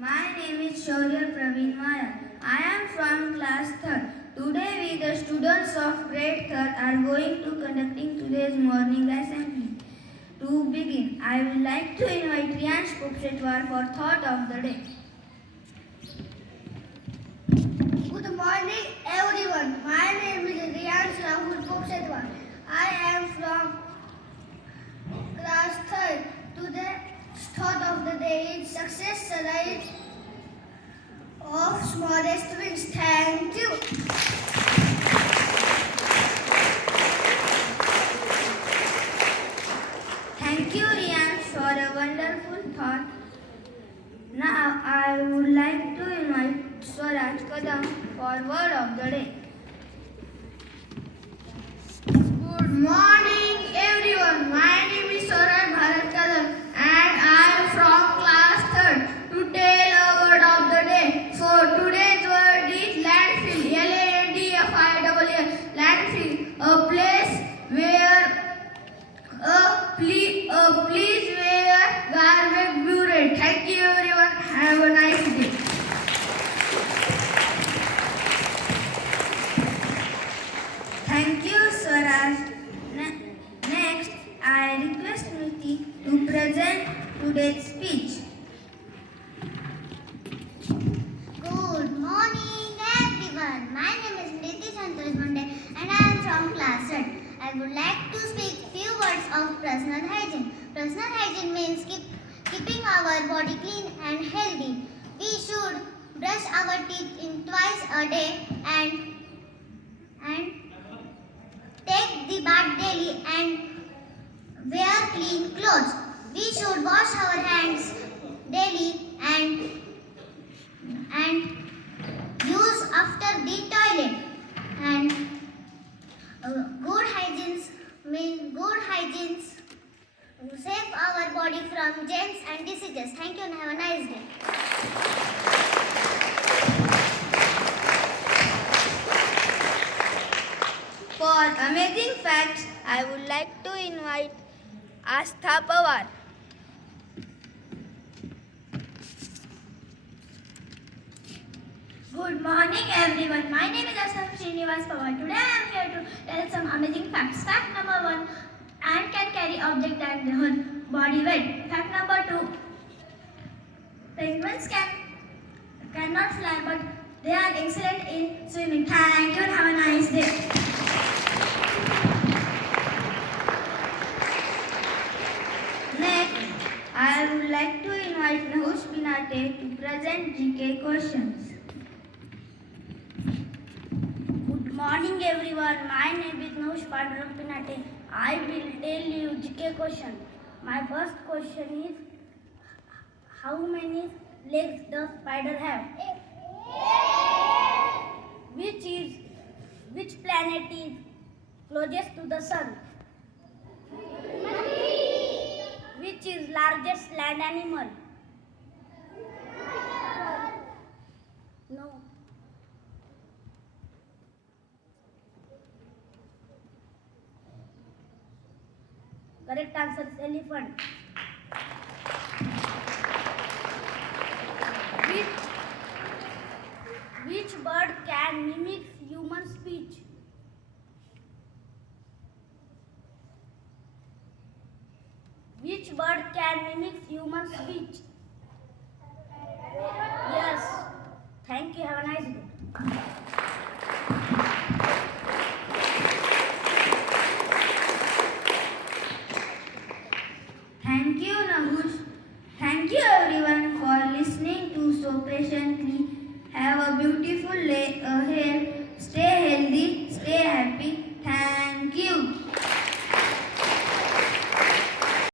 My name is Shaurya Praveen Maya. I am from class 3rd. Today we the students of grade 3rd are going to conducting today's morning assembly. To begin, I would like to invite Riyansh Popshetwar for thought of the day. Good morning everyone. My name is Riyansh Popshetwar. I am from class 3rd. Today's thought of the day is success rise of smallest wins. Thank you. Thank you, Riyansh, for a wonderful thought. Now I would like to invite Swaraj Kadam for word of the day. Good morning everyone. My name is Swaraj Bharat Kadam and I am from class 3rd to tell a word of the day. So today's word is landfill. Landfill. Landfill. A place where garbage buried. Thank you everyone. Have a nice day. Thank you, Swaraj. Next, I request Niti to present today's speech. Good morning everyone. My name is Niti Santosh Monday and I am from class 8. I would like to speak few words of personal hygiene. Personal hygiene means keeping our body clean and healthy. We should brush our teeth in twice a day and take the bath daily and wear clean clothes. We should wash our hands daily and use after the toilet. And good hygiene save our body from germs and diseases. Thank you and have a nice day. For amazing facts, I would like to invite Astha Pawar. Good morning everyone. My name is Asam Srinivas Pawar. Today I am here to tell some amazing facts. Fact number 1, ant can carry object than their body weight. Fact number 2, penguins cannot fly but they are excellent in swimming. Thank you and have a nice day. Next, I would like to invite Nahush Binate to present GK questions. Good morning everyone. My name is Nahush Binate. I will tell you GK question. My first question is, how many legs does spider have? Which planet is closest to the sun? Which is largest land animal? No. Correct answer is elephant. Which bird can mimic human speech? Which bird can mimic human speech? Yes. Thank you. Have a nice day. Thank you, Nahush. Thank you everyone for listening to so patiently. Have a beautiful day ahead.